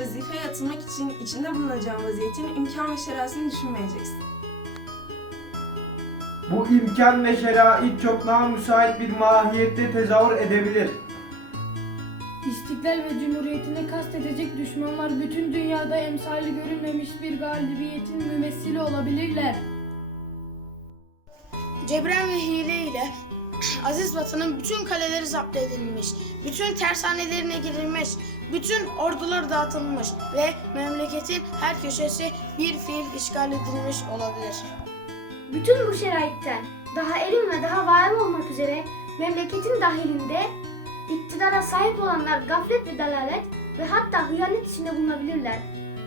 vazifeye atılmak için içinde bulunacağın vaziyetin imkan ve şerasını düşünmeyeceksin. Bu imkan ve şerait çok daha müsait bir mahiyette tezahür edebilir. İstiklal ve Cumhuriyetine kastedecek düşmanlar bütün dünyada emsali görülmemiş bir galibiyetin mümessili olabilirler. Cebren ve hile ile aziz vatanın bütün kaleleri zapt edilmiş, bütün tersanelerine girilmiş, bütün orduları dağıtılmış ve memleketin her köşesi bir fiil işgal edilmiş olabilir. Bütün bu şeraitten daha erin ve daha var olmak üzere memleketin dahilinde iktidara sahip olanlar gaflet ve dalalet ve hatta hıyanet içinde bulunabilirler.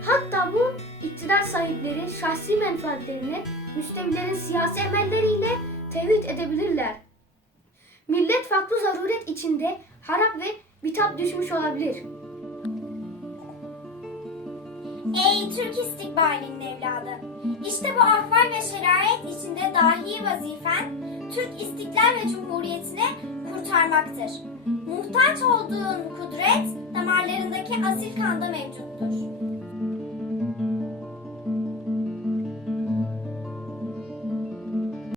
Hatta bu iktidar sahipleri şahsi menfaatlerini müstevlerin siyasi emelleriyle tevhid edebilirler. Millet farklı zaruret içinde harap ve bitap düşmüş olabilir. Ey Türk istikbalinin evladı! İşte bu ahval ve şerait içinde dahi vazifen Türk istiklal ve cumhuriyetini kurtarmaktır. Muhtaç olduğun kudret damarlarındaki asil kanda mevcuttur.